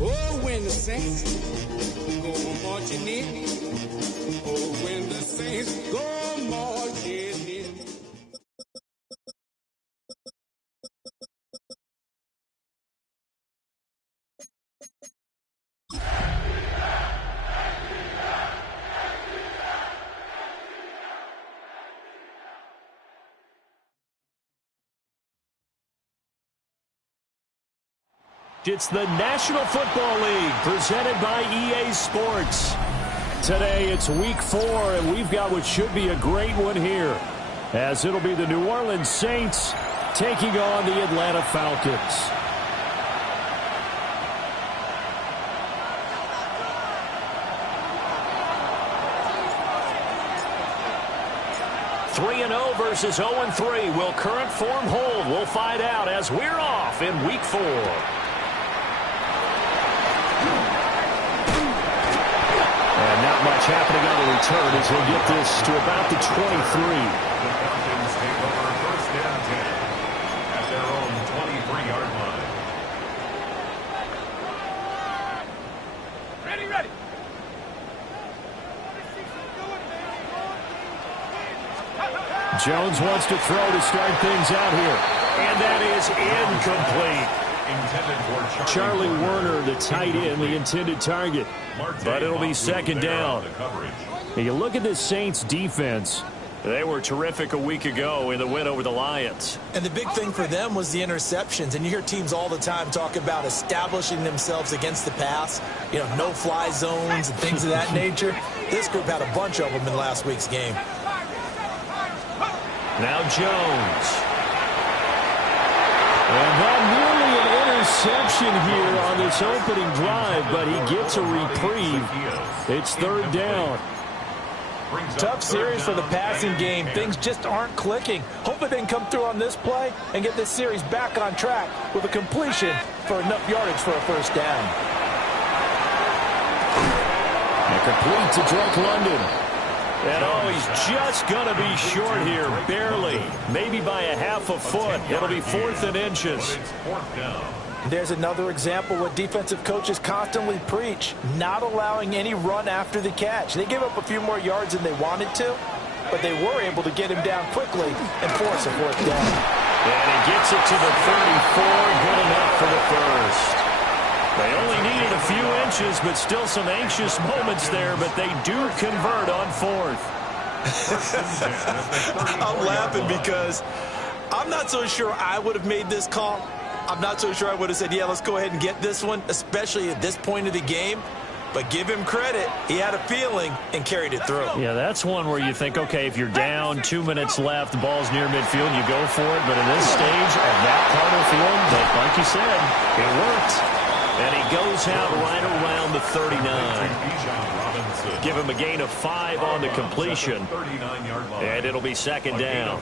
Oh, when the saints go marching in. Oh, when the saints go marching in. It's the National Football League presented by EA Sports. Today it's week 4, and we've got what should be a great one here, as it'll be the New Orleans Saints taking on the Atlanta Falcons. Three 3-0 versus 0-3. Will current form hold? We'll find out as we're off in week 4. And not much happening on the return as he'll get this to about the 23. The Falcons take over first and 10 at their own 23-yard line. Ready. Jones wants to throw to start things out here. And that is incomplete. Intended for Charlie Werner, the tight end, the intended target. But it'll be second down. You look at this Saints defense. They were terrific a week ago in the win over the Lions. And the big thing for them was the interceptions. And you hear teams all the time talk about establishing themselves against the pass. You know, no-fly zones and things of that nature. This group had a bunch of them in last week's game. Now Jones. And that nearly an interception here on this opening drive, but he gets a reprieve. It's third down. Tough series for the passing game. Things just aren't clicking. Hopefully they can come through on this play and get this series back on track with a completion for enough yardage for a first down. And complete to Drake London. And oh, he's just going to be short here, barely. Maybe by a half a foot. It'll be 4th and inches. There's another example what defensive coaches constantly preach, not allowing any run after the catch. They gave up a few more yards than they wanted to, but they were able to get him down quickly and force a 4th down. And he gets it to the 34, good enough for the first. They only needed a few inches, but still some anxious moments there, but they do convert on 4th. I'm laughing because I'm not so sure I would have made this call. I'm not so sure I would have said, yeah, let's go ahead and get this one, especially at this point of the game. But give him credit. He had a feeling and carried it through. Yeah, that's one where you think, okay, if you're down, 2 minutes left, the ball's near midfield, you go for it. But in this stage of that part of the field, but like you said, it worked. And he goes out right around the 39. Give him a gain of 5 on the completion. And it'll be second down.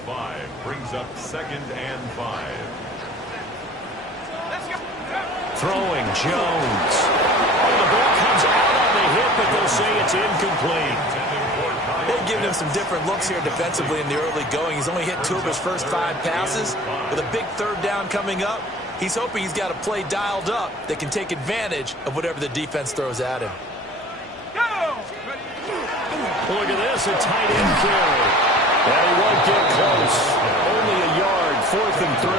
Brings up 2nd and 5. Throwing Jones. Oh, the ball comes out on the hit, but they'll say it's incomplete. They've given him some different looks here defensively in the early going. He's only hit 2 of his first 5 passes. With a big 3rd down coming up, he's hoping he's got a play dialed up that can take advantage of whatever the defense throws at him. Look at this, a tight end carry. And he won't get close. Only a yard, 4th and 3.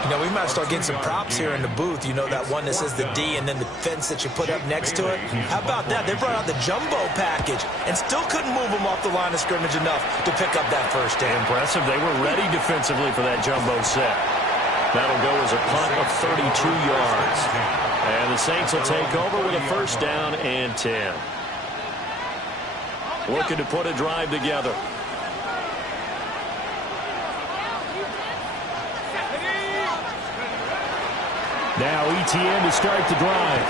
You know, we might start getting some props here in the booth. You know, that one that says the D and then the fence that you put up next to it. How about that? They brought out the jumbo package and still couldn't move them off the line of scrimmage enough to pick up that first down. Impressive. They were ready defensively for that jumbo set. That'll go as a punt of 32 yards. And the Saints will take over with a first down and 10. Looking to put a drive together. Now ETN to start the drive.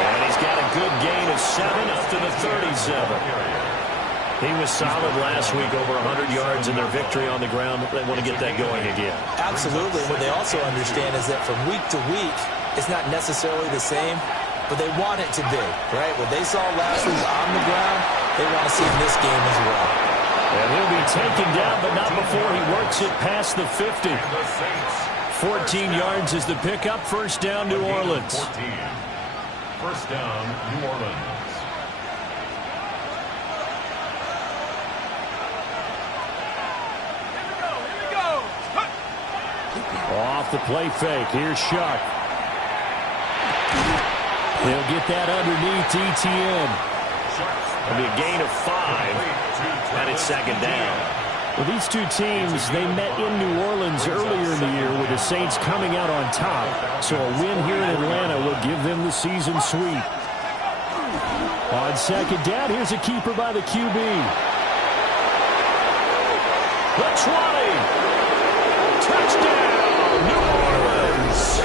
And he's got a good gain of 7 up to the 37. He was solid last week, over 100 yards in their victory on the ground. They want to get that going again. Absolutely. What they also understand is that from week to week, it's not necessarily the same, but they want it to be, right? What they saw last week on the ground, they want to see in this game as well. And he'll be taken down, but not before he works it past the 50. 14 yards is the pickup. First down, New Orleans. 14. First down, New Orleans. Off the play fake. Here's Shuck. He'll get that underneath ETN. It'll be a gain of 5, and it's second down. Well, these two teams, they met in New Orleans earlier in the year with the Saints coming out on top. So a win here in Atlanta will give them the season sweep. On second down, here's a keeper by the QB. The 20. Touchdown, New Orleans.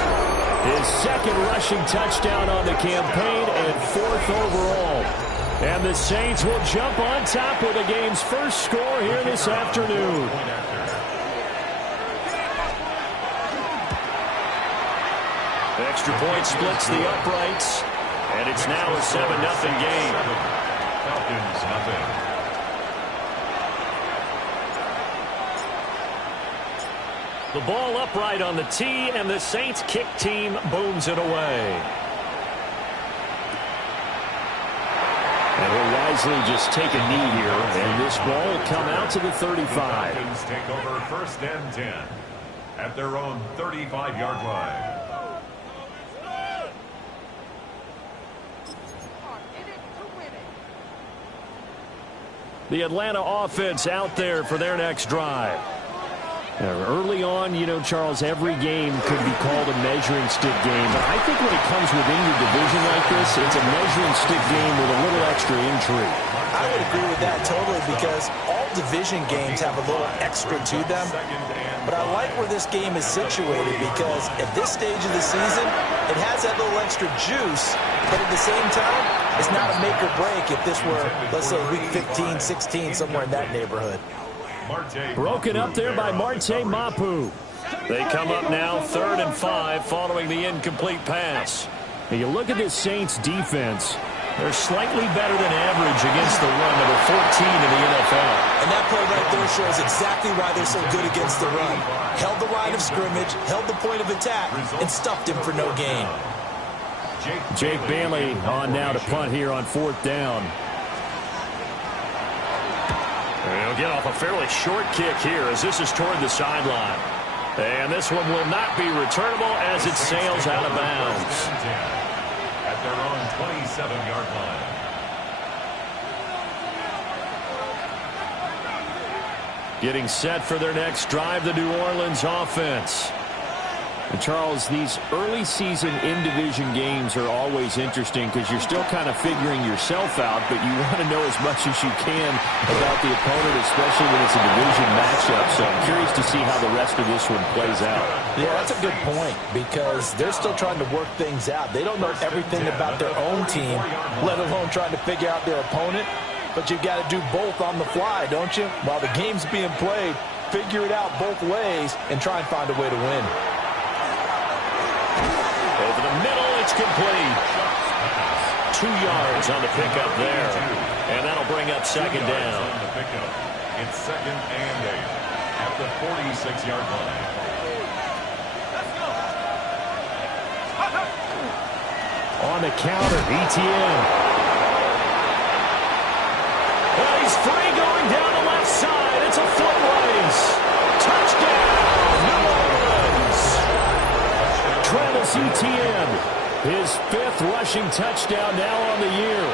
His second rushing touchdown on the campaign and 4th overall. And the Saints will jump on top with the game's first score here this afternoon. The extra point splits the uprights, and it's now a 7-0 game. Falcons nothing. The ball upright on the tee, and the Saints kick team booms it away. And he'll wisely just take a knee here, and this ball will come out to the 35. The Falcons take over first and 10 at their own 35-yard line. The Atlanta offense out there for their next drive. Early on, you know, Charles, every game could be called a measuring stick game. But I think when it comes within your division like this, it's a measuring stick game with a little extra intrigue. I would agree with that totally because all division games have a little extra to them. But I like where this game is situated because at this stage of the season, it has that little extra juice. But at the same time, it's not a make or break if this were, let's say, week 15, 16, somewhere in that neighborhood. Broken up there by Marte Mapu. They come up now 3rd and 5 following the incomplete pass. Now you look at this Saints defense. They're slightly better than average against the run, number 14 in the NFL. And that play right there shows exactly why they're so good against the run. Held the line of scrimmage, held the point of attack, and stuffed him for no gain. Jake Bailey on now to punt here on 4th down. He'll get off a fairly short kick here as this is toward the sideline. And this one will not be returnable as it sails out of bounds. At their own 27-yard line. Getting set for their next drive, the New Orleans offense. And Charles, these early season in-division games are always interesting because you're still kind of figuring yourself out, but you want to know as much as you can about the opponent, especially when it's a division matchup. So I'm curious to see how the rest of this one plays out. Yeah, that's a good point because they're still trying to work things out. They don't know everything about their own team, let alone trying to figure out their opponent. But you got to do both on the fly, don't you? While the game's being played, figure it out both ways and try and find a way to win. Over the middle, it's complete. 2 yards on the pickup there. And that'll bring up second down. On the pickup. It's 2nd and 8 at the 46-yard line. On the counter, ETN. Well, he's free going down the left side. It's a foot race. Touchdown, New Orleans. Travis Etienne, his 5th rushing touchdown now on the year.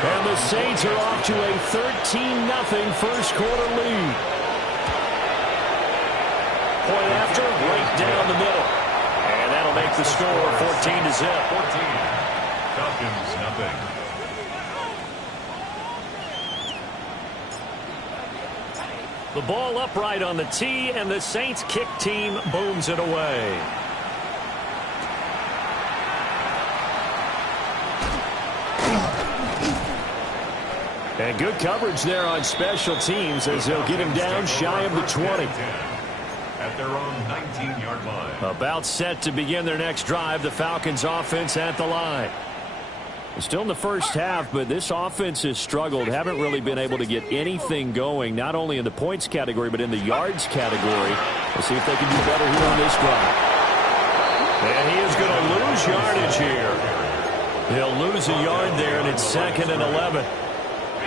And the Saints are off to a 13-0 first quarter lead. Point after, right down the middle. And that'll make the score 14-0. 14. Falcons nothing. The ball upright on the tee, and the Saints kick team booms it away. And good coverage there on special teams as they'll get him down shy of the 20. At their own 19-yard line. About set to begin their next drive, the Falcons offense at the line. Still in the first half, but this offense has struggled. Haven't really been able to get anything going, not only in the points category, but in the yards category. We'll see if they can do better here on this drive. And he is going to lose yardage here. He'll lose a yard there, and it's 2nd and 11.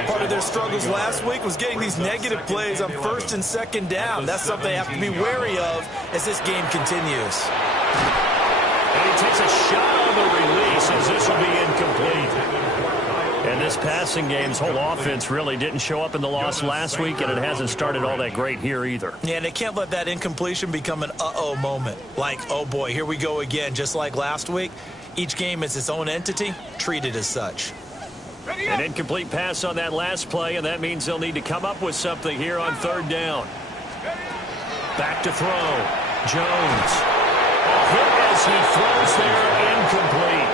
Part of their struggles last week was getting these negative plays on 1st and 2nd down. That's something they have to be wary of as this game continues. And he takes a shot on the release as this will be incomplete. And this passing game's whole offense really didn't show up in the loss last week, and it hasn't started all that great here either. Yeah, and they can't let that incompletion become an uh-oh moment. Like, oh boy, here we go again, just like last week. Each game is its own entity, treated as such. An incomplete pass on that last play, and that means they'll need to come up with something here on 3rd down. Back to throw. Jones. A hit as he throws there, incomplete.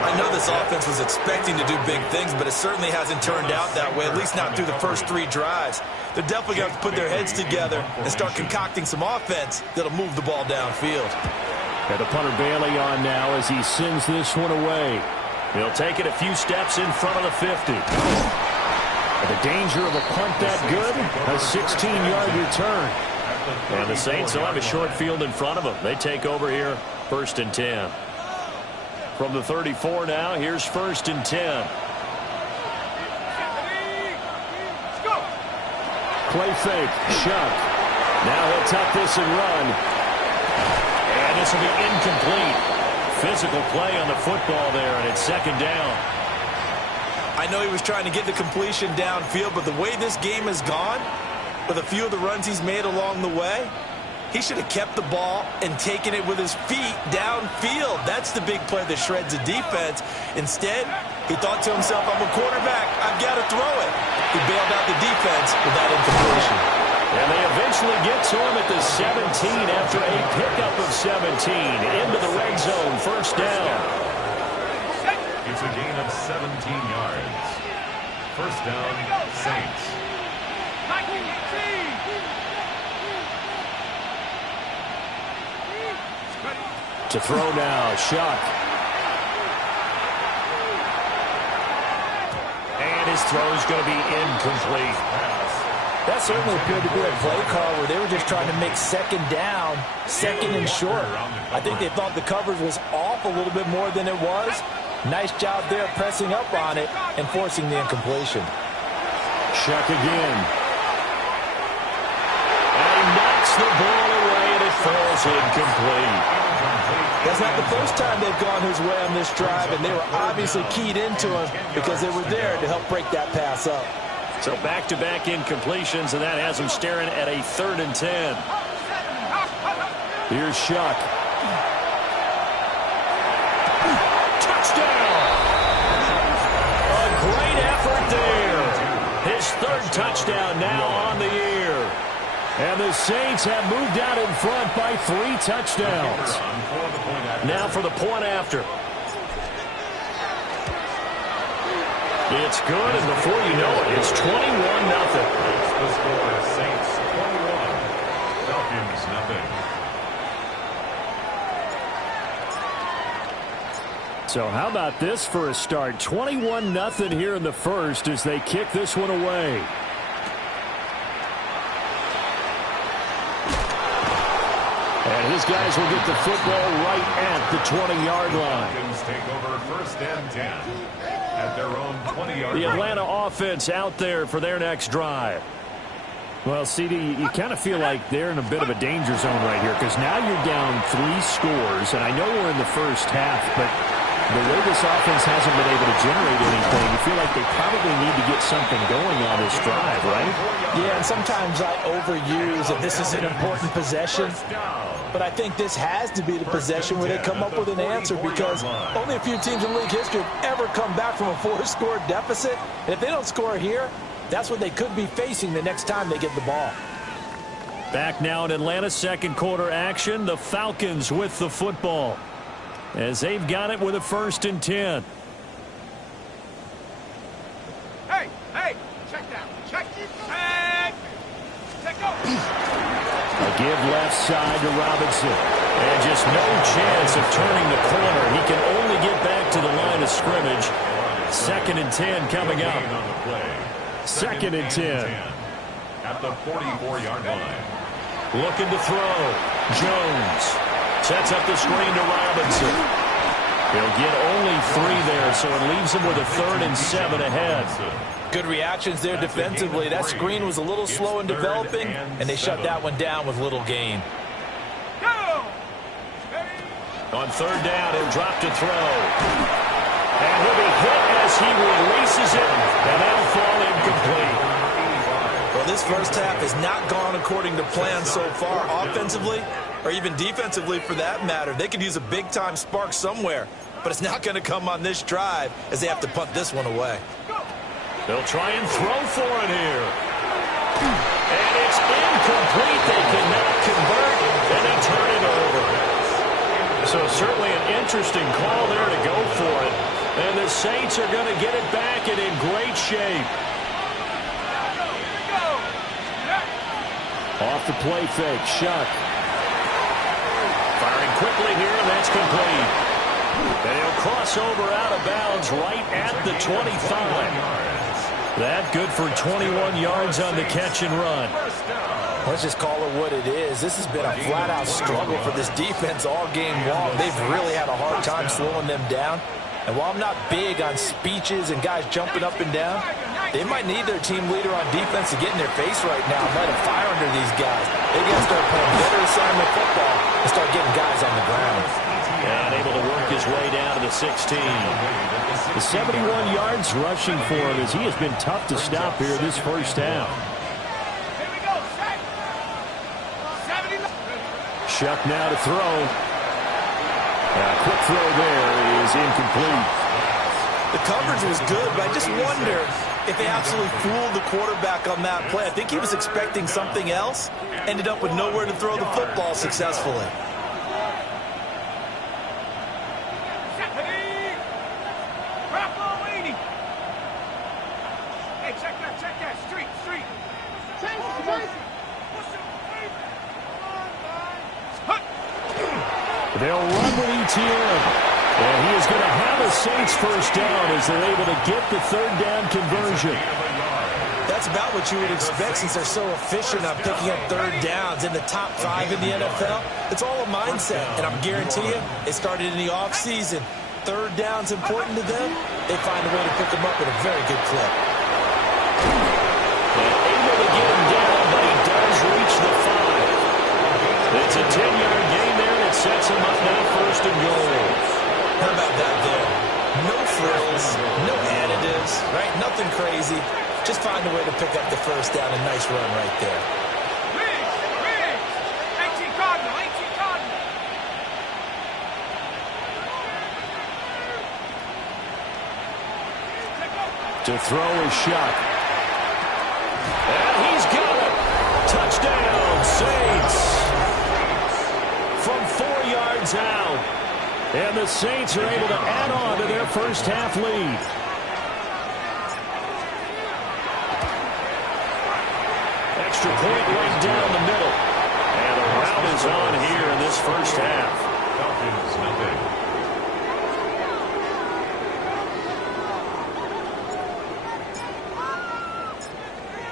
I know this offense was expecting to do big things, but it certainly hasn't turned out that way, at least not through the first 3 drives. They're definitely going to put their heads together and start concocting some offense that'll move the ball downfield. And the punter Bailey on now as he sends this one away. He'll take it a few steps in front of the 50. And the danger of a punt that good, a 16-yard return. And the Saints will have a short field in front of them. They take over here, 1st and 10. From the 34 now, here's 1st and 10. Play fake, Shuck. Now he'll tuck this and run. And this will be incomplete. Physical play on the football there, and it's 2nd down. I know he was trying to get the completion downfield, but the way this game has gone, with a few of the runs he's made along the way, he should have kept the ball and taken it with his feet downfield. That's the big play that shreds the defense. Instead, he thought to himself, I'm a quarterback, I've got to throw it. He bailed out the defense with that incompletion. And they eventually get to him at the 17 after a pickup of 17 into the red zone, 1st down. It's a gain of 17 yards. 1st down, Saints. To throw now, Shuck. And his throw's going to be incomplete. That certainly appeared to be a play call where they were just trying to make 2nd down, 2nd and short. I think they thought the coverage was off a little bit more than it was. Nice job there pressing up on it and forcing the incompletion. Shuck again. And he knocks the ball away and it falls incomplete. That's not the first time they've gone his way on this drive, and they were obviously keyed into him because they were there to help break that pass up. So back-to-back incompletions, and that has them staring at a 3rd and 10. Here's Shuck. Touchdown! A great effort there. His 3rd touchdown now on the year. And the Saints have moved out in front by 3 touchdowns. Now for the point after. It's good, and before you know it, it's 21-0. The score is Saints 21, Falcons nothing. So how about this for a start? 21-0 here in the first as they kick this one away. And his guys will get the football right at the 20-yard line. Falcons take over 1st and 10 at their own 20-yard line. The Atlanta offense out there for their next drive. Well, CD, you kind of feel like they're in a bit of a danger zone right here because now you're down 3 scores, and I know we're in the first half, but the way this offense hasn't been able to generate anything, you feel like they probably need to get something going on this drive, right? Yeah, and sometimes I overuse that this is an important possession, but I think this has to be the possession where they come up with an answer because only a few teams in league history have ever come back from a 4-score deficit, and if they don't score here, that's what they could be facing the next time they get the ball. Back now in Atlanta, 2nd quarter action. The Falcons with the football as they've got it with a 1st and 10. Hey, check down. Check. Go. A give left side to Robinson. And just no chance of turning the corner. He can only get back to the line of scrimmage. 2nd and 10 coming up. 2nd and 10. At the 44-yard line. Looking to throw. Jones. Sets up the screen to Robinson. He'll get only 3 there, so it leaves him with a 3rd and 7 ahead. Good reactions there defensively. That screen was a little slow in developing, and they shut that one down with little gain. On 3rd down, he'll drop to throw. And he'll be hit as he releases it, and that'll fall incomplete. Well, this first half has not gone according to plan so far, offensively or even defensively for that matter. They could use a big-time spark somewhere, but it's not going to come on this drive as they have to punt this one away. They'll try and throw for it here. And it's incomplete. They cannot convert, and they turn it over. So certainly an interesting call there to go for it. And the Saints are going to get it back and in great shape. Off the play fake, Shuck. Firing quickly here, and that's complete. And he'll cross over out of bounds right at the 25. That good for 21 yards on the catch and run. Let's just call it what it is. This has been a flat-out struggle for this defense all game long. They've really had a hard time slowing them down. And while I'm not big on speeches and guys jumping up and down, they might need their team leader on defense to get in their face right now and light a fire under these guys. They got to start playing better assignment football and start getting guys on the ground. And able to work his way down to the 16. The 71 yards rushing for him as he has been tough to stop here this first half. Shuck now to throw. A quick throw there is incomplete. The coverage was good, but I just wonder if they absolutely fooled the quarterback on that play. I think he was expecting something else. Ended up with nowhere to throw the football successfully. They'll run with ETN. And he is going to have a Saints first down as they're able to get the 3rd down conversion. That's about what you would expect since they're so efficient on picking up 3rd downs in the top 5 in the NFL. It's all a mindset, and I'm guarantee you it started in the offseason. 3rd down's important to them. They find a way to pick them up at a very good clip. And able to get him down, but he does reach the 5. It's a 10-yard gain there, and it sets him up now 1st and goal. How about that there? No frills, no additives, right? Nothing crazy. Just find a way to pick up the first down. A nice run right there. To throw is Shuck. And he's got it. Touchdown, Saints. From 4 yards out. And the Saints are able to add on to their first half lead. Extra point right down the middle. And the route is on here in this first half. Falcons, nothing.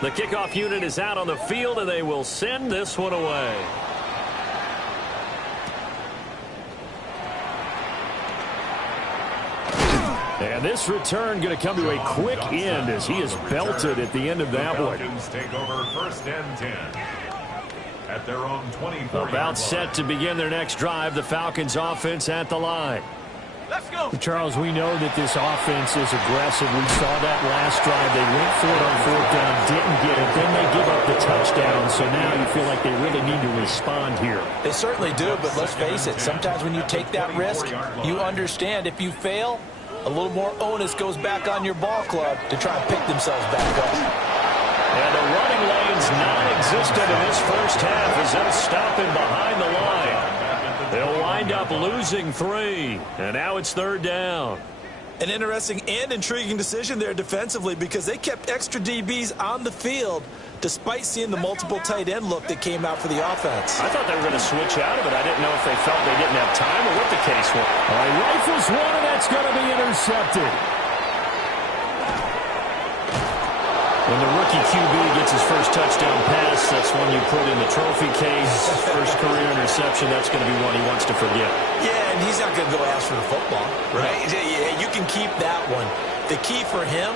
The kickoff unit is out on the field, and they will send this one away. And this return going to come to a quick end as he is belted at the end of that one. Falcons take over 1st and 10 at their own 24. About set to begin their next drive. The Falcons offense at the line. Let's go. Charles, we know that this offense is aggressive. We saw that last drive. They went for it on 4th down, didn't get it. Then they give up the touchdown. So now you feel like they really need to respond here. They certainly do, but let's face it. Sometimes when you take that risk, you understand if you fail, a little more onus goes back on your ball club to try and pick themselves back up. And the running lane's non-existent in this first half as they'll stop him behind the line. They'll wind up losing 3. And now it's 3rd down. An interesting and intriguing decision there defensively because they kept extra DBs on the field despite seeing the multiple tight end look that came out for the offense. I thought they were going to switch out of it. I didn't know if they felt they didn't have time or what the case was. All right, rifles one, and that's going to be intercepted. When the rookie QB gets his first touchdown pass, that's one one you put in the trophy case. First career interception, that's going to be one he wants to forget. Yeah, and he's not going to go ask for the football, right? Yeah, you can keep that one. The key for him,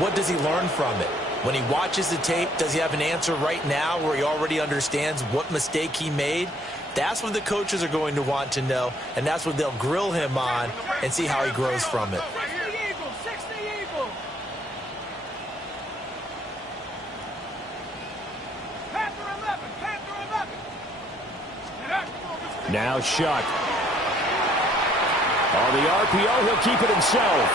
what does he learn from it? When he watches the tape, does he have an answer right now where he already understands what mistake he made? That's what the coaches are going to want to know, and that's what they'll grill him on and see how he grows from it. Now Shuck. On the RPO, he'll keep it himself.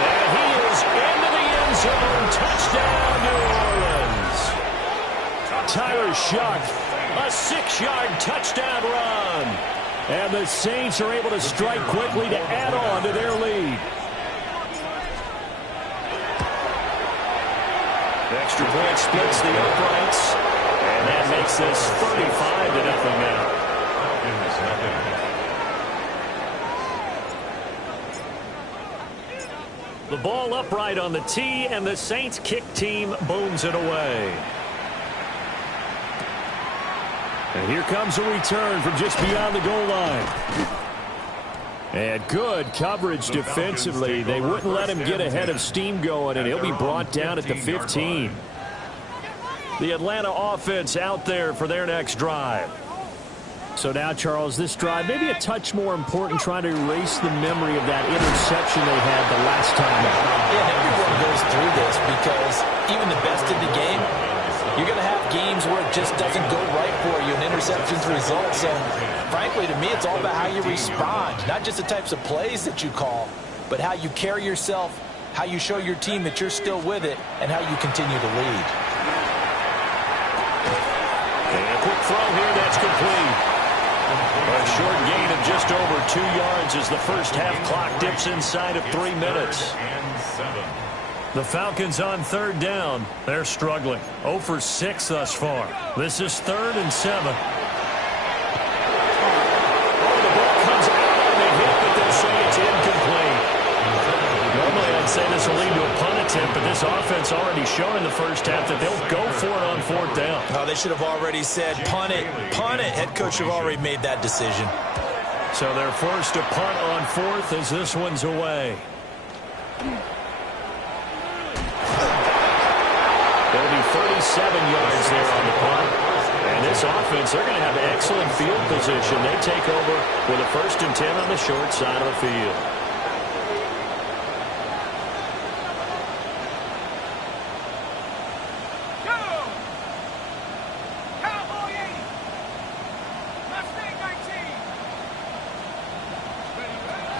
And he is into the end zone. Touchdown, New Orleans. Tyler Shuck, a 6-yard touchdown run. And the Saints are able to strike quickly to add on to their lead. Extra point splits the uprights. And that makes this 35-0 now. The ball upright on the tee, and the Saints kick team booms it away. And here comes a return from just beyond the goal line. And good coverage defensively. They wouldn't let him get ahead of steam going, and he'll be brought down at the 15. The Atlanta offense out there for their next drive. So now, Charles, this drive maybe a touch more important, trying to erase the memory of that interception they had the last time out. Yeah, everyone goes through this because even the best in the game, you're going to have games where it just doesn't go right for you, and interceptions result. So, frankly, to me, it's all about how you respond, not just the types of plays that you call, but how you carry yourself, how you show your team that you're still with it, and how you continue to lead. And a quick throw here, that's complete. A short gain of just over 2 yards as the first half clock dips inside of 3 minutes. The Falcons on third down. They're struggling. 0 for 6 thus far. This is 3rd and 7. Oh, the ball comes out on the hit, but they'll say it's incomplete. Normally I'd say this will lead to a punt attempt, but this offense already shown in the first half that they'll go for it on 4th down. Oh, they should have already said punt it, punt it. Head coach should have already made that decision. So they're forced to punt on 4th as this one's away. There'll be 37 yards there on the punt. And this offense, they're going to have excellent field position. They take over with a 1st and 10 on the short side of the field.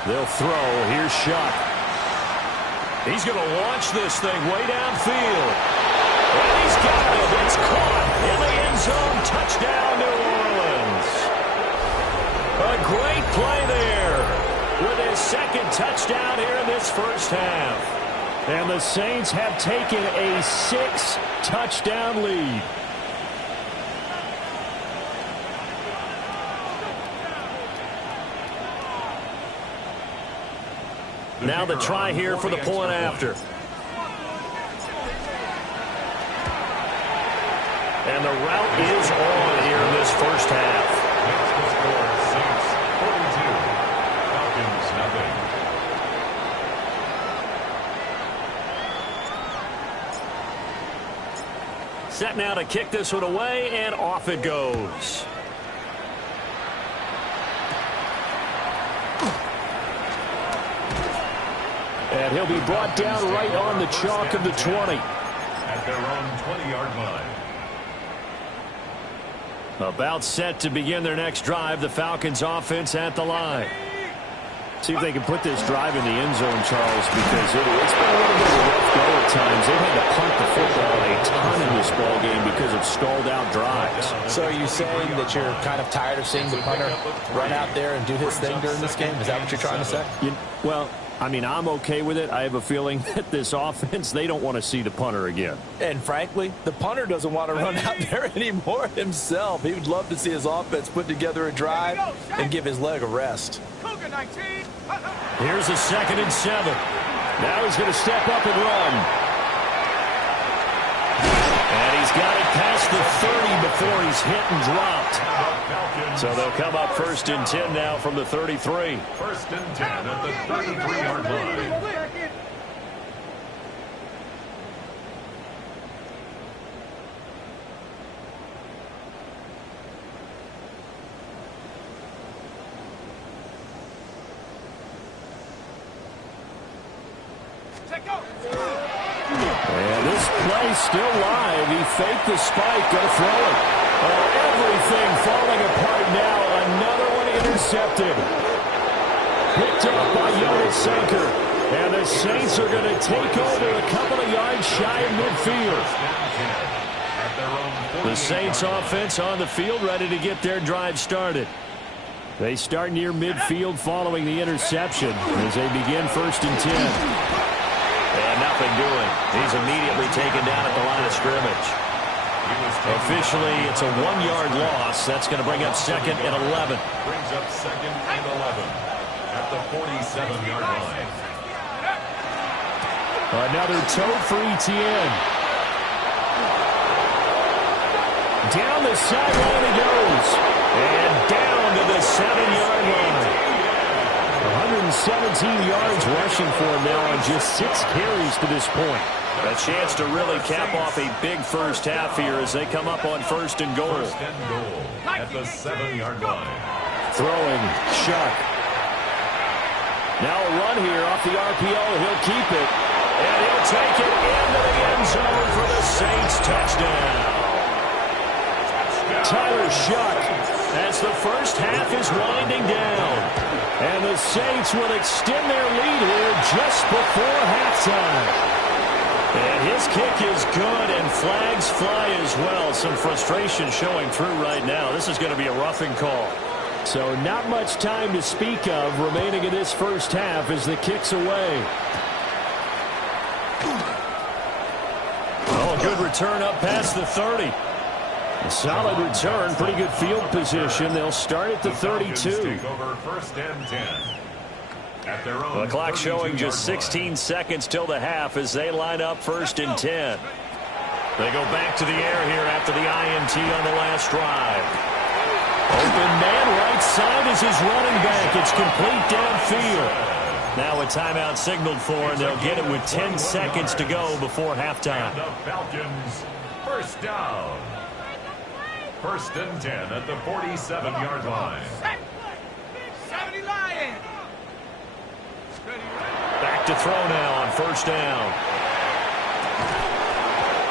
They'll throw. Here's Shuck. He's going to launch this thing way downfield. And he's got it. It's caught in the end zone. Touchdown, New Orleans. A great play there with his 2nd touchdown here in this first half. And the Saints have taken a 6-touchdown lead. Now the try here for the point after. And the route is on here in this first half. Set now to kick this one away, and off it goes. And he'll be brought down right on the chalk of the 20. At their own 20-yard line. About set to begin their next drive. The Falcons offense at the line. See if they can put this drive in the end zone, Charles, because it's been a little bit of a rough go at times. They've had to punt the football a ton in this ball game because of stalled out drives. So are you saying that you're kind of tired of seeing the punter run out there and do his thing during this game? Is that what you're trying to say? Well, I mean, I'm okay with it. I have a feeling that this offense, they don't want to see the punter again. And frankly, the punter doesn't want to run out there anymore himself. He would love to see his offense put together a drive and give his leg a rest. Here's a 2nd and 7. Now he's going to step up and run. And he's got it past the before he's hit and dropped. So they'll come up 1st and 10 now from the 33. 1st and 10 at the 33-yard line. And this play still live. He faked the spike, going to throw it. Oh, everything falling apart now. Another one intercepted. Picked up by Nola. And the Saints are going to take over a couple of yards shy of midfield. The Saints offense on the field, ready to get their drive started. They start near midfield following the interception as they begin 1st and 10. And nothing doing. He's immediately taken down at the line of scrimmage. Officially, it's a 1-yard loss. That's going to bring up 2nd and 11. Brings up 2nd and 11 at the 47-yard line. Another toe for Etienne. Down the sideline he goes. And down to the 7-yard line. 117 yards rushing for him now on just 6 carries to this point. A chance to really cap off a big first half here as they come up on 1st and goal. 1st and goal at the 7-yard line. Throwing, Shuck. Now a run here off the RPO. He'll keep it. And he'll take it into the end zone for the Saints touchdown. Tyler Shuck as the first half is winding down. And the Saints will extend their lead here just before halftime. And his kick is good, and flags fly as well. Some frustration showing through right now. This is going to be a roughing call. So not much time to speak of remaining in this first half as the kick's away. Oh, good return up past the 30. A solid return, pretty good field position. They'll start at the 32. Take over 1st and 10. At their own the clock showing just 16 line. seconds till the half as they line up 1st and 10. They go back to the air here after the INT on the last drive. Open man right side is his running back. It's complete downfield. Now a timeout signaled for, and they'll get it with 10 seconds to go before halftime. And the Falcons, 1st down. 1st and 10 at the 47-yard line. Back to throw now on 1st down.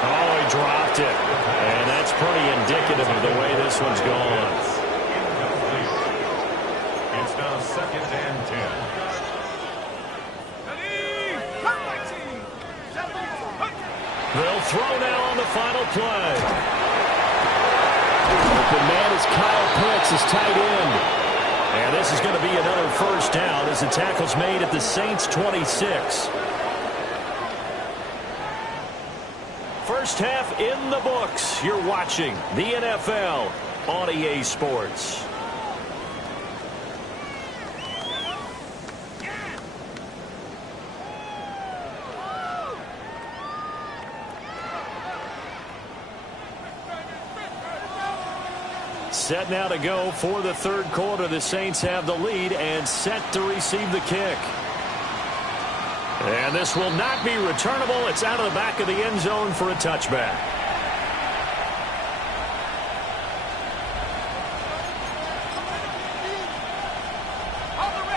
Oh, he dropped it. And that's pretty indicative of the way this one's gone. It's now 2nd and 10. They'll throw now on the final play. The man is Kyle Pitts, his tight end. And this is going to be another 1st down as the tackle's made at the Saints' 26. First half in the books. You're watching the NFL on EA Sports. Set now to go for the 3rd quarter. The Saints have the lead and set to receive the kick. And this will not be returnable. It's out of the back of the end zone for a touchback.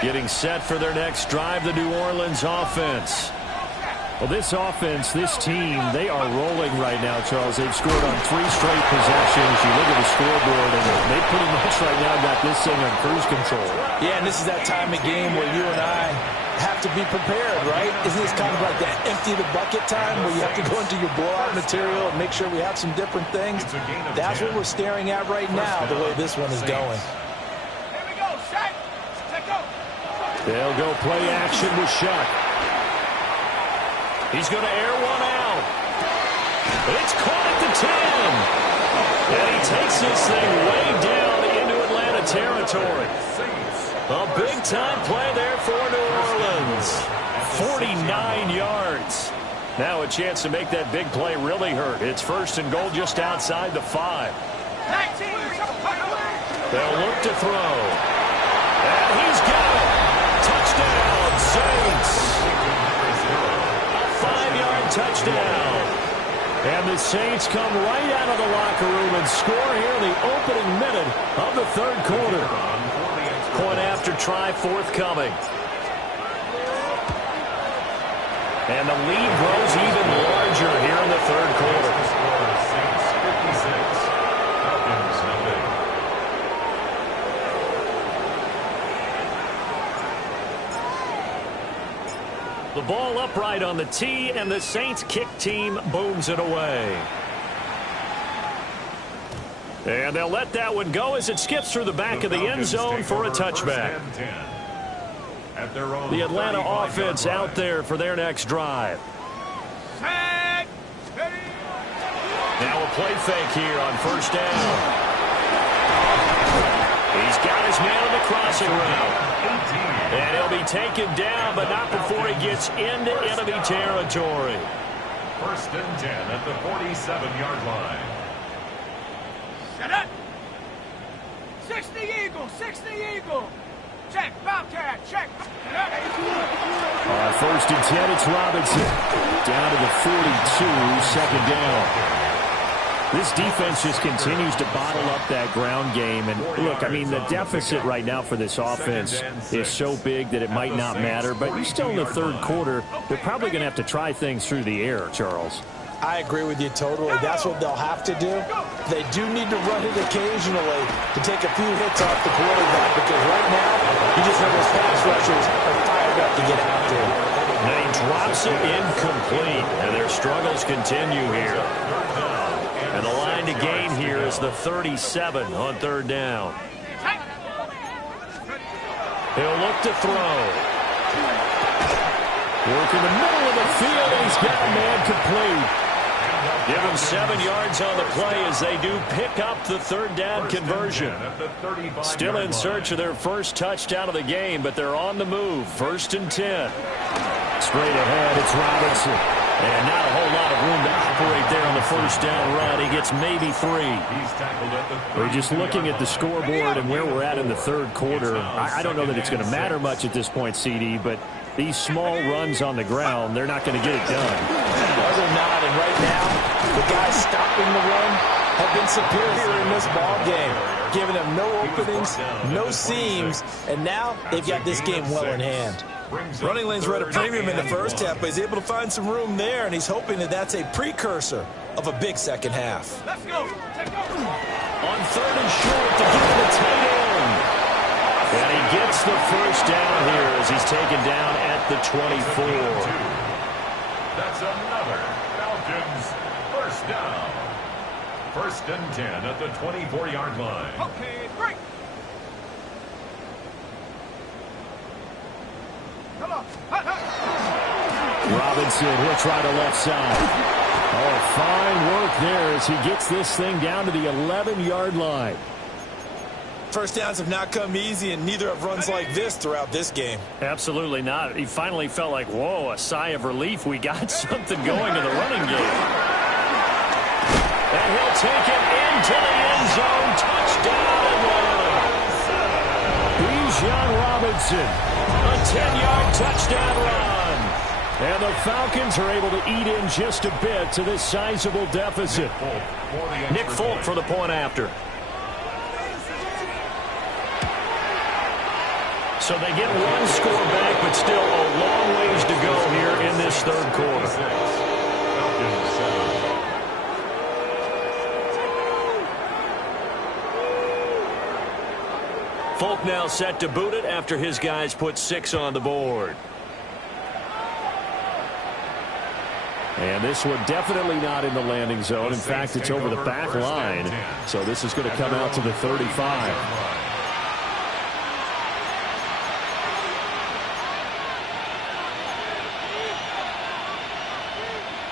Getting set for their next drive, the New Orleans offense. Well, this offense, this team, they are rolling right now, Charles. They've scored on 3 straight possessions. You look at the scoreboard, and they pretty much right now got this thing on cruise control. Yeah, and this is that time of game where you and I have to be prepared, right? Isn't this kind of like that empty the bucket time where you have to go into your blowout material and make sure we have some different things? That's what we're staring at right now, the way this one is going. Here we go, Shaq. Go. They'll go play action with Shuck. He's going to air one out. It's caught at the 10. And he takes this thing way down into Atlanta territory. A big-time play there for New Orleans. 49 yards. Now a chance to make that big play really hurt. It's 1st and goal just outside the 5. They'll look to throw. And he's got it. Touchdown, Saints. A 5-yard touchdown. And the Saints come right out of the locker room and score here in the opening minute of the third quarter. Point after try forthcoming. And the lead grows even larger here in the third quarter. Saints 56. Falcons nothing. The ball upright on the tee, and the Saints kick team booms it away. And they'll let that one go as it skips through the back of the end zone for a touchback. The Atlanta offense out there for their next drive. Now a play fake here on first down. He's got his man on the crossing route. And he'll be taken down, but not before he gets into enemy territory. First and 10 at the 47-yard line. Set up. 60 Eagle, 60 Eagle. Check, Bobcat, check. On first and 10, it's Robinson. Down to the 42, second down. This defense just continues to bottle up that ground game. And look, I mean, the deficit right now for this offense is so big that it might not matter. But you're still in the third quarter. They're probably going to have to try things through the air, Charles. I agree with you totally. That's what they'll have to do. They do need to run it occasionally to take a few hits off the quarterback, because right now, you just know those pass rushers are fired up to get after him. And he drops it incomplete, and their struggles continue here. And the line to gain here is the 37 on third down. He'll look to throw. Work in the middle of the field, and he's got a man complete. Give him 7 yards on the play as they do pick up the third down conversion. Still in search of their first touchdown of the game, but they're on the move. First and 10. Straight ahead, it's Robinson. And not a whole lot of room to operate there on the first down run. He gets maybe 3. We're just looking at the scoreboard and where we're at in the third quarter. I don't know that it's going to matter much at this point, CD, but these small runs on the ground, they're not going to get it done. No, they're not. And right now, the guys stopping the run have been superior in this ball game, giving them no openings, no seams, and now they've got this game well in hand. Running lanes were at a premium in the first half, but he's able to find some room there, and he's hoping that that's a precursor of a big second half. Let's go. Take over. On third and short to give it a tight end. And he gets the first down here as he's taken down at the 24. That's another Falcons first down. First and 10 at the 24-yard line. Okay, break. Come on. Robinson, he'll try to left side. Oh, fine work there as he gets this thing down to the 11-yard line. First downs have not come easy, and neither have runs like this throughout this game. Absolutely not. He finally felt like, whoa, a sigh of relief. We got something going in the running game. And he'll take it into the end zone. Touchdown, Atlanta. Bijan Robinson, a 10-yard touchdown run. And the Falcons are able to eat in just a bit to this sizable deficit. Nick Folk for the point after. So they get one score back, but still a long ways to go here in this third quarter. Folk now set to boot it after his guys put 6 on the board. And this one definitely not in the landing zone. In fact, it's over the back line. So this is going to come out to the 35.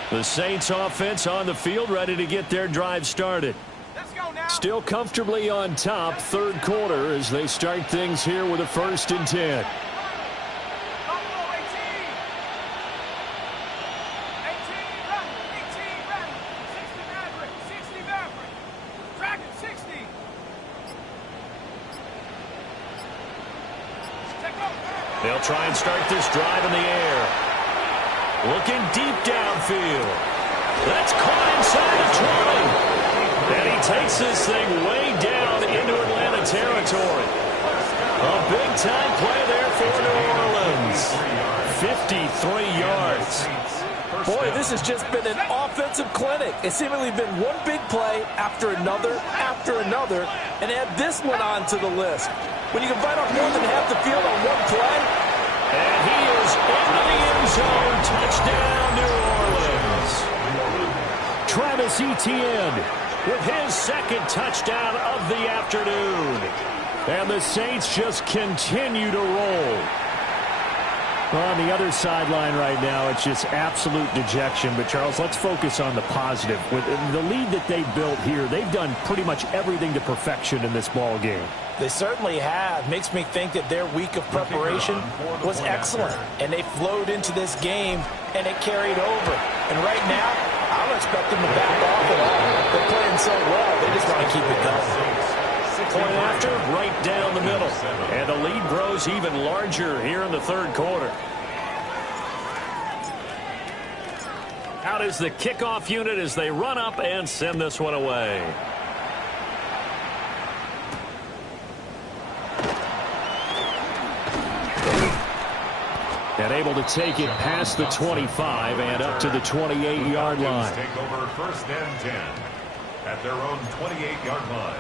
The Saints offense on the field, ready to get their drive started. Let's go now. Still comfortably on top, third quarter, as they start things here with a first and 10. Buffalo 18. 18 ready. 18 ready. 60 Maverick. 60 Maverick. Dragon 60. They'll try and start this drive in the air. Looking deep downfield. That's caught inside the 20. And he takes this thing way down into Atlanta territory. A big-time play there for New Orleans. 53 yards. Boy, this has just been an offensive clinic. It's seemingly been one big play after another, and add this one onto the list. When you can bite off more than half the field on one play. And he is into the end zone. Touchdown, New Orleans. Travis Etienne with his second touchdown of the afternoon. And the Saints just continue to roll. Well, on the other sideline right now, it's just absolute dejection. But, Charles, let's focus on the positive. With the lead that they built here, they've done pretty much everything to perfection in this ball game. They certainly have. Makes me think that their week of preparation was excellent. And they flowed into this game, and it carried over. And right now, I don't expect them to back off at all. They're playing so well, they just want to keep it going. Point after, right down the middle. And the lead grows even larger here in the third quarter. Out is the kickoff unit as they run up and send this one away. And able to take it past the 25 and up to the 28-yard line. Take over first and 10 at their own 28-yard line.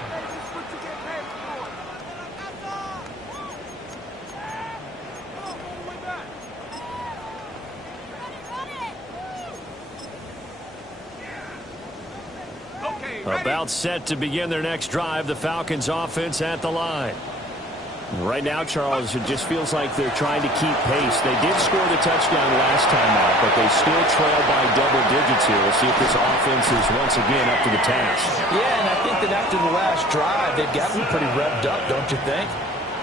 About set to begin their next drive, the Falcons offense at the line. Right now, Charles, it just feels like they're trying to keep pace. They did score the touchdown last time out, but they still trail by double digits here. We'll see if this offense is once again up to the task. Yeah, and I think that after the last drive, they've got to be pretty revved up, don't you think?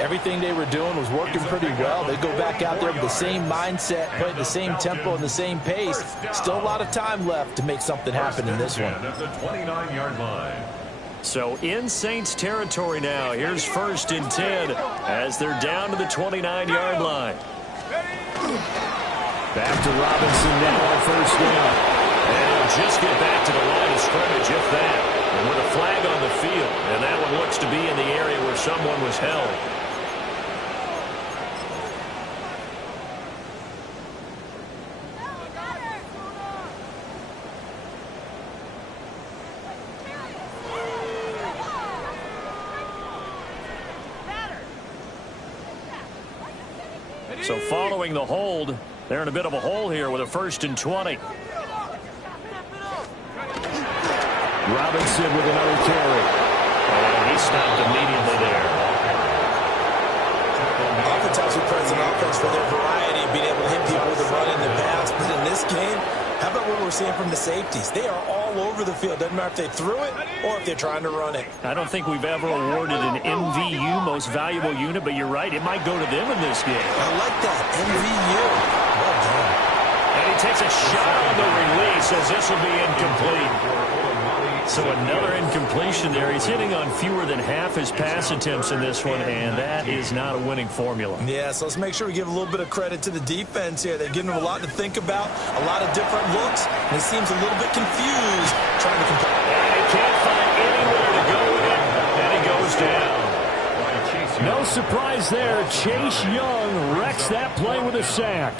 Everything they were doing was working pretty well. They go back out there with the same mindset, playing the same tempo and the same pace. Still a lot of time left to make something happen in this one. At the 29-yard line. So in Saints territory now. Here's first and 10 as they're down to the 29-yard line. Back to Robinson now on first down. And he'll just get back to the line of scrimmage, if that. And with a flag on the field. And that one looks to be in the area where someone was held. So following the hold, they're in a bit of a hole here with a first and 20. Robinson with another carry. And he stopped immediately there. Oftentimes we praise an offense for their variety, being able to hit people with the run and the pass. But in this game, how about what we're seeing from the safeties? They are all over the field. Doesn't matter if they threw it or if they're trying to run it. I don't think we've ever awarded an MVU, most valuable unit, but you're right. It might go to them in this game. I like that. MVU. Well done. And he takes a shot on the release as this will be incomplete. So another incompletion there. He's hitting on fewer than half his pass attempts in this one, and that is not a winning formula. Yeah, so let's make sure we give a little bit of credit to the defense here. They're giving him a lot to think about, a lot of different looks, and he seems a little bit confused trying to complete. And he can't find anywhere to go with it, and he goes down. No surprise there. Chase Young wrecks that play with a sack.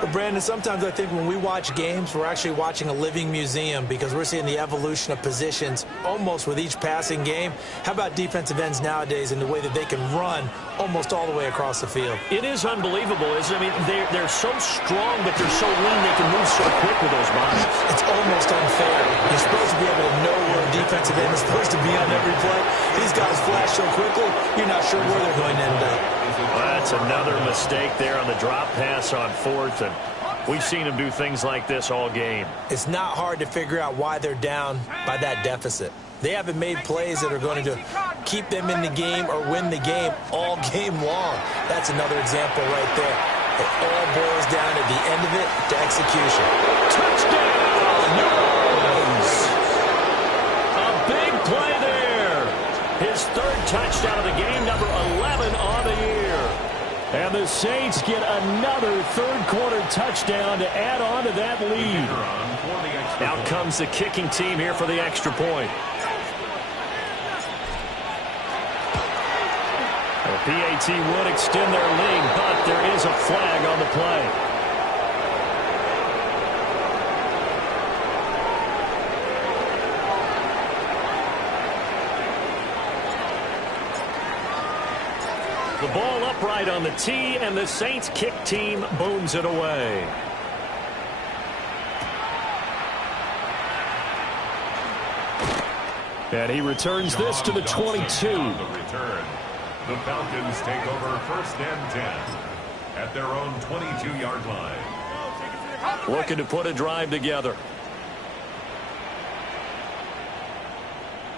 But Brandon, sometimes I think when we watch games, we're actually watching a living museum because we're seeing the evolution of positions almost with each passing game. How about defensive ends nowadays and the way that they can run almost all the way across the field? It is unbelievable, isn't it? I mean, they're so strong, but they're so lean they can move so quick with those bodies. It's almost unfair. You're supposed to be able to know where a defensive end is supposed to be on every play. These guys flash so quickly, you're not sure where they're going to end up. That's another mistake there on the drop pass on fourth, and we've seen them do things like this all game. It's not hard to figure out why they're down by that deficit. They haven't made plays that are going to keep them in the game or win the game all game long. That's another example right there. It all boils down at the end of it to execution. Touchdown, New Orleans! A big play there. His third touchdown of the game, number 11 on the year. And the Saints get another third-quarter touchdown to add on to that lead. Out comes the kicking team here for the extra point. The PAT would extend their lead, but there is a flag on the play. The ball upright on the tee, and the Saints kick team booms it away. And he returns this to the 22. The Falcons take over first and 10 at their own 22-yard line. Looking to put a drive together.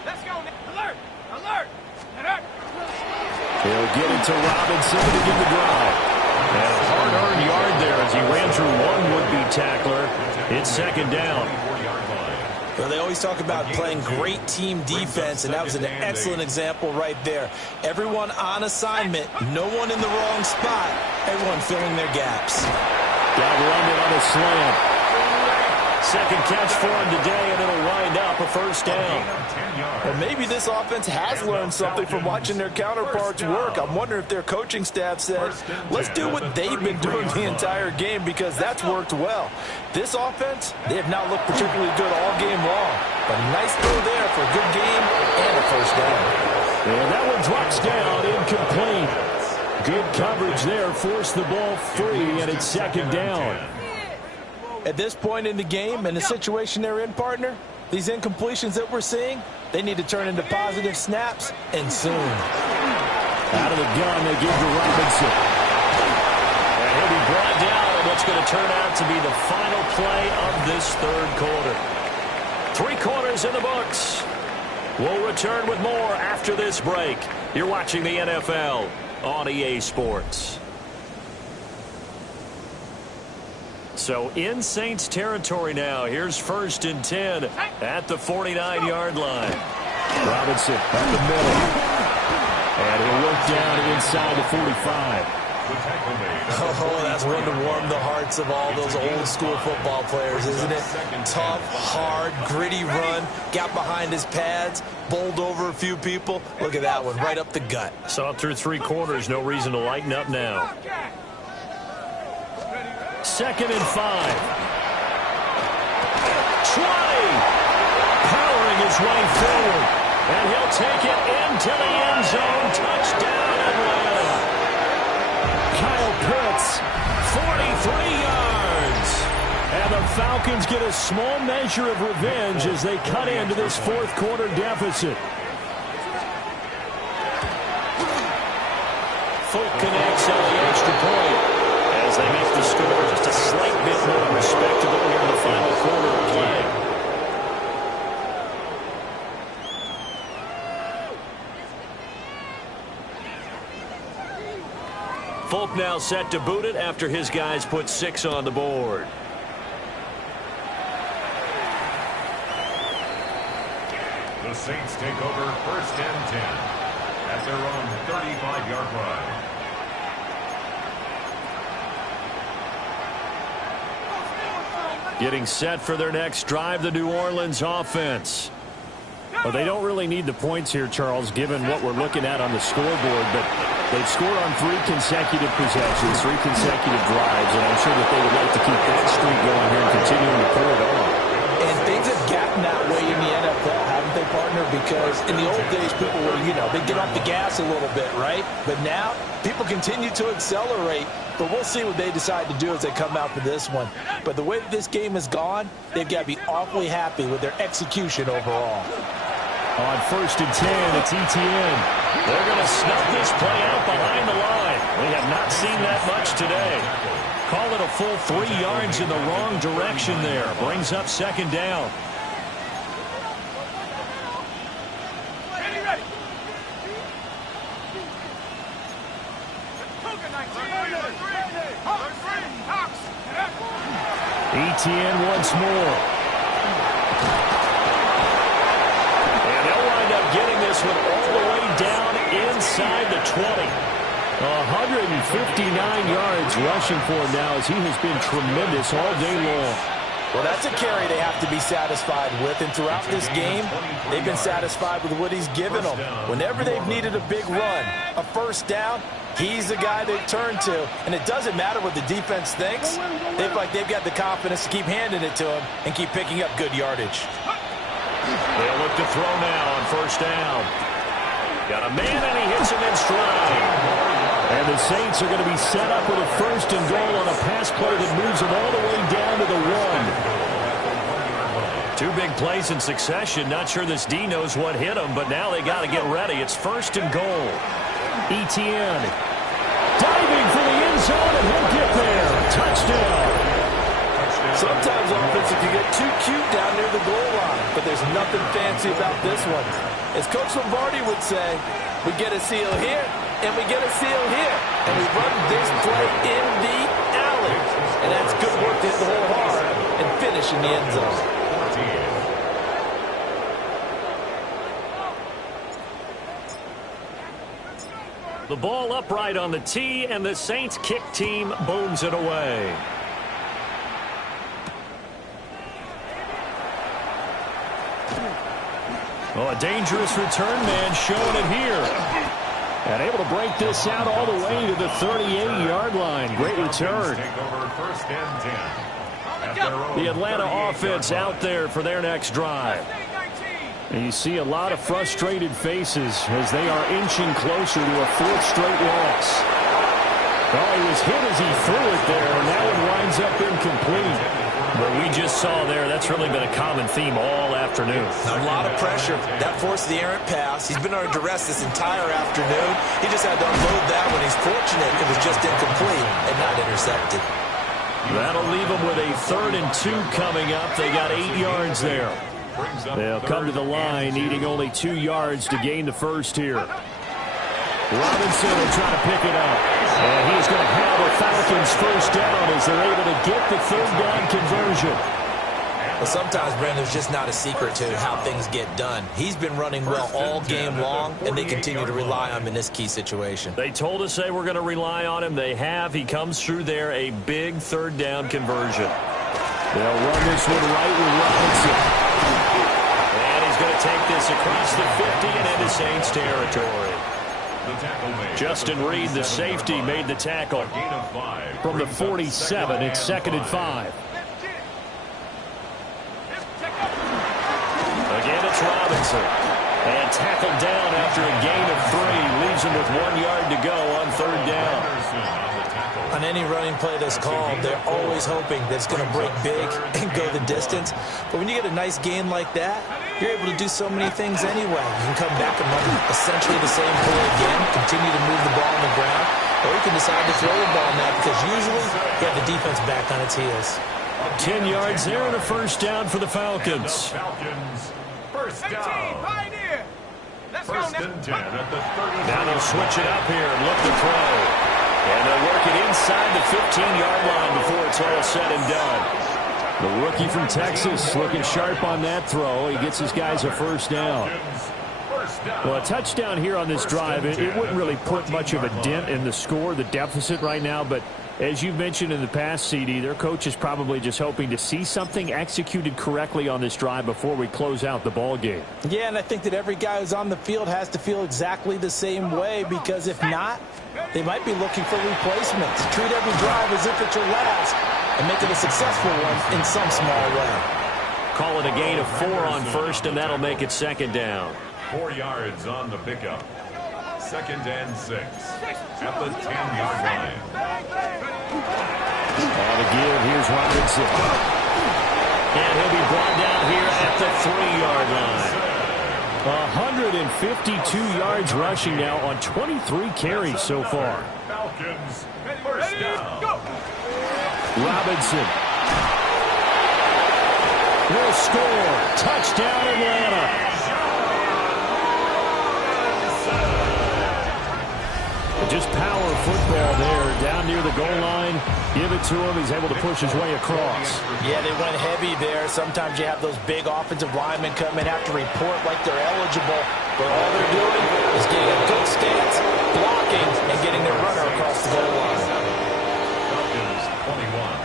Let's go. Alert! Alert! Alert! He'll get it to Robinson to begin the drive. And a hard-earned yard there as he ran through one would-be tackler. It's second down. Well, they always talk about playing great team defense, and that was an excellent example right there. Everyone on assignment, no one in the wrong spot, everyone filling their gaps. Got London on a slant. Second catch for him today, and it'll wind up a first down. And maybe this offense has learned something from watching their counterparts work. I'm wondering if their coaching staff said, let's do what they've been doing the entire game, because that's worked well. This offense, they have not looked particularly good all game long. But a nice throw there for a good game and a first down. And that one drops down, incomplete. Good coverage there, forced the ball free, and it's second down. At this point in the game and the situation they're in, partner, these incompletions that we're seeing, they need to turn into positive snaps, and soon. Out of the gun, they give to Robinson. And he'll be brought down in what's going to turn out to be the final play of this third quarter. 3 quarters in the books. We'll return with more after this break. You're watching the NFL on EA Sports. So in Saints territory now. Here's first and 10 at the 49-yard line. Robinson up the middle. And he'll work down inside the 45. Oh, that's one to warm the hearts of all those old school football players, isn't it? Tough, hard, gritty run. Got behind his pads, bowled over a few people. Look at that one, right up the gut. Saw through 3 quarters. No reason to lighten up now. Second and 5. 20. Powering his way forward. And he'll take it into the end zone. Touchdown, Atlanta. Kyle Pitts, 43 yards. And the Falcons get a small measure of revenge as they cut into this fourth quarter deficit. Folk connects on the extra point. As they make the score just a slight bit more respectable here in the final quarter of play. Folk now set to boot it after his guys put 6 on the board. The Saints take over first and 10 at their own 35-yard line. Getting set for their next drive, the New Orleans offense. Well, they don't really need the points here, Charles, given what we're looking at on the scoreboard, but they've scored on 3 consecutive possessions, 3 consecutive drives, and I'm sure that they would like to keep that streak going here and continuing to pull it on. And things have gotten that way in the NFL, haven't they, partner? Because in the old days, people were, they get off the gas a little bit, right? But now, people continue to accelerate. But we'll see what they decide to do as they come out for this one. But the way that this game has gone, they've got to be awfully happy with their execution overall. On first and 10, it's ETN. They're going to snuff this play out behind the line. We have not seen that much today. Call it a full 3 yards in the wrong direction there. Brings up second down. ETN once more. And they'll wind up getting this one all the way down inside the 20. 159 yards rushing for him now as he has been tremendous all day long. Well, that's a carry they have to be satisfied with, and throughout this game, they've been satisfied with what he's given them. Whenever they've needed a big run, a first down, he's the guy they turn to, and it doesn't matter what the defense thinks. They feel like they've got the confidence to keep handing it to him and keep picking up good yardage. They'll look to throw now on first down. Got a man, and he hits him in stride. And the Saints are going to be set up with a first and goal on a pass play that moves them all the way down to the 1. Two big plays in succession. Not sure this D knows what hit him, but now they got to get ready. It's first and goal. Etienne diving for the end zone, and he'll get there. Touchdown. Sometimes offenses can get too cute down near the goal line, but there's nothing fancy about this one. As Coach Lombardi would say, we get a seal here, and we get a seal here. And we run this play in the alley. And that's good work to hit the hole hard and finish in the end zone. The ball upright on the tee, and the Saints kick team booms it away. Oh, a dangerous return man showing it here. And able to break this out all the way to the 38-yard line. Great return. The Atlanta offense out there for their next drive. And you see a lot of frustrated faces as they are inching closer to a fourth straight loss. Oh, he was hit as he threw it there, and now it winds up incomplete. But we just saw there, that's really been a common theme all afternoon. A lot of pressure. That forced the errant pass. He's been under duress this entire afternoon. He just had to unload that when he's fortunate it was just incomplete and not intercepted. That'll leave them with a 3rd and 2 coming up. They got 8 yards there. They'll come to the line, needing only 2 yards to gain the first here. Robinson will try to pick it up. And he's going to have a Falcons first down as they're able to get the 3rd down conversion. Well, sometimes, Brandon, there's just not a secret to how things get done. He's been running well all game long, and they continue to rely on him in this key situation. They told us they were going to rely on him. They have. He comes through there, a big 3rd down conversion. They'll run this one right with Robinson. And he's going to take this across the 50 and into Saints territory. Justin Reed, the safety, made the tackle. From the 47, it's 2nd and 5. Again, it's Robinson. And tackled down after a gain of 3. Leaves him with 1 yard to go on 3rd down. On any running play that's called, they're always hoping that it's going to break big and go the distance. But when you get a nice gain like that, you're able to do so many things anyway. You can come back and run essentially the same play again, continue to move the ball on the ground, or you can decide to throw the ball now because usually you have the defense back on its heels. 10 yards there and a first down for the Falcons. First down. First and 10 at the 30. Now they'll switch it up here and look to throw. And they'll work it inside the 15-yard line before it's all said and done. The rookie from Texas looking sharp on that throw. He gets his guys a first down. Well, a touchdown here on this drive, it wouldn't really put much of a dent in the score, the deficit right now, but as you've mentioned in the past, CD, their coach is probably just hoping to see something executed correctly on this drive before we close out the ball game. Yeah, and I think that every guy who's on the field has to feel exactly the same way, because if not, they might be looking for replacements. Treat every drive as if it's your last and make it a successful one in some small way. Call it a gain of 4 on first, and that'll make it 2nd down. 4 yards on the pickup. 2nd and 6 at the 10-yard line. On the give, here's Robinson. And he'll be brought down here at the 3-yard line. 152 yards rushing now on 23 carries so far. Falcons, first down. Robinson will score. Touchdown, Atlanta. Just power football there, down near the goal line. Give it to him. He's able to push his way across. Yeah, they went heavy there. Sometimes you have those big offensive linemen come in, have to report like they're eligible. But all they're doing is getting a good stance blocking and getting their runner across the goal line. Falcons 21.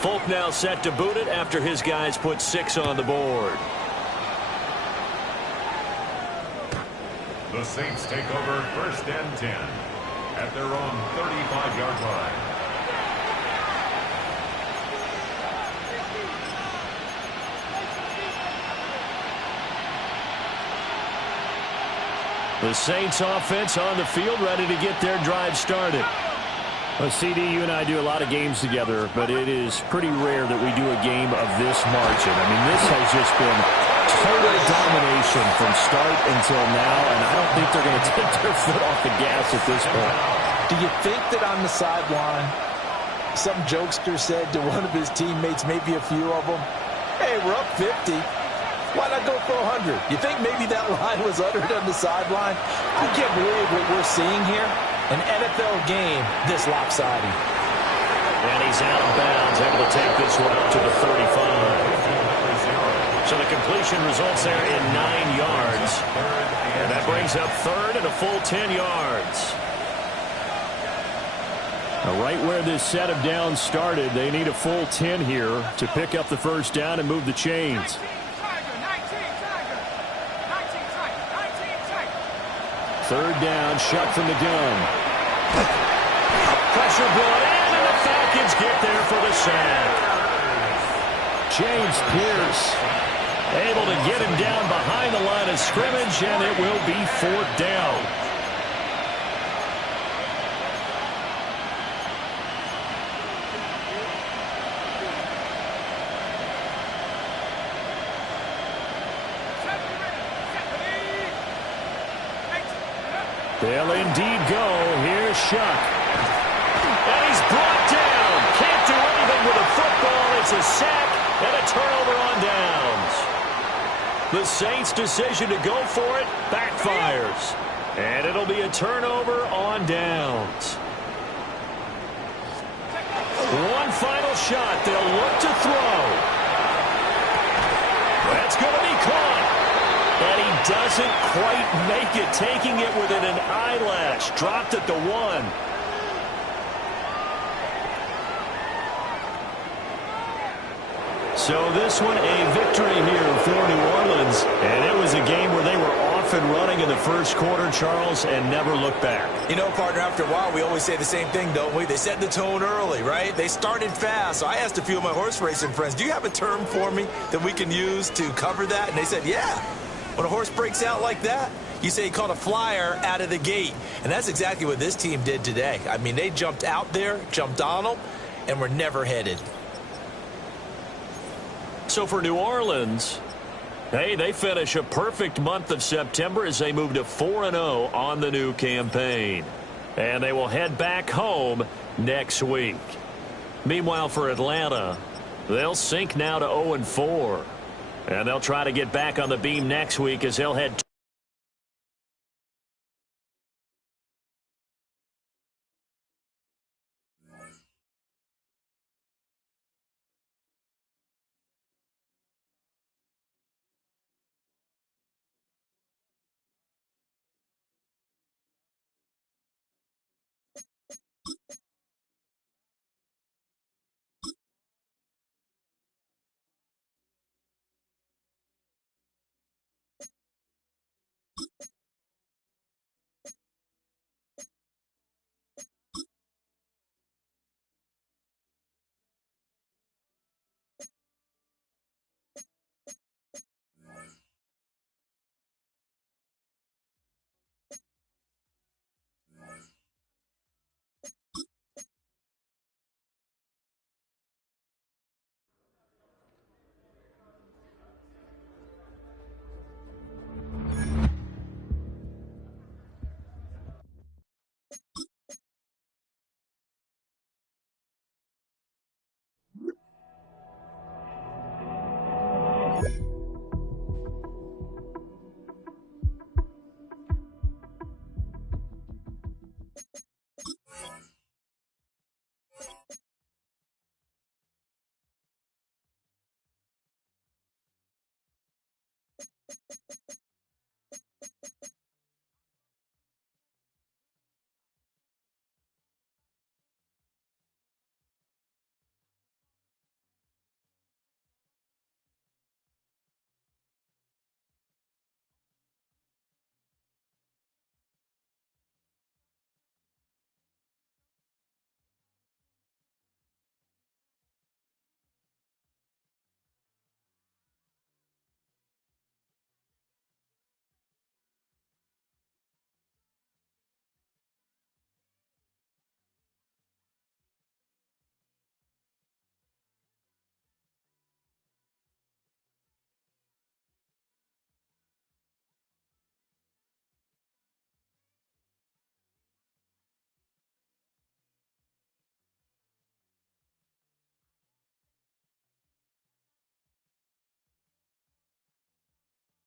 Folk now set to boot it after his guys put 6 on the board. The Saints take over 1st and 10 at their own 35-yard line. The Saints offense on the field, ready to get their drive started. Well, CD, you and I do a lot of games together, but it is pretty rare that we do a game of this margin. I mean, this has just been total domination from start until now, and I don't think they're going to take their foot off the gas at this point. Do you think that on the sideline, some jokester said to one of his teammates, maybe a few of them, hey, we're up 50. Why not go for 100? You think maybe that line was uttered on the sideline? I can't believe what we're seeing here. An NFL game this lopsided. And he's out of bounds, able to take this one out to the 35. So the completion results there in 9 yards. And that brings up 3rd and a full 10 yards. Now, right where this set of downs started, they need a full 10 here to pick up the first down and move the chains. 3rd down, Shuck from the gun. Pressure brought in, and the Falcons get there for the sack. James Pierce Able to get him down behind the line of scrimmage, and it will be 4th down. They'll indeed go. Here's Shuck. And he's brought down. Can't do anything with a football. It's a sack and a turnover on downs. The Saints' decision to go for it backfires. And it'll be a turnover on downs. One final shot. They'll look to throw. That's going to be caught. And he doesn't quite make it, taking it within an eyelash. Dropped at the 1. So this one a victory here for New Orleans. And it was a game where they were off and running in the first quarter, Charles, and never looked back. You know, partner, after a while, we always say the same thing, don't we? They set the tone early, right? They started fast. So I asked a few of my horse racing friends, do you have a term for me that we can use to cover that? And they said, yeah. When a horse breaks out like that, you say he caught a flyer out of the gate. And that's exactly what this team did today. I mean, they jumped out there, jumped on them, and were never headed. So for New Orleans, hey, they finish a perfect month of September as they move to 4-0 on the new campaign. And they will head back home next week. Meanwhile, for Atlanta, they'll sink now to 0-4. And they'll try to get back on the beam next week as they'll head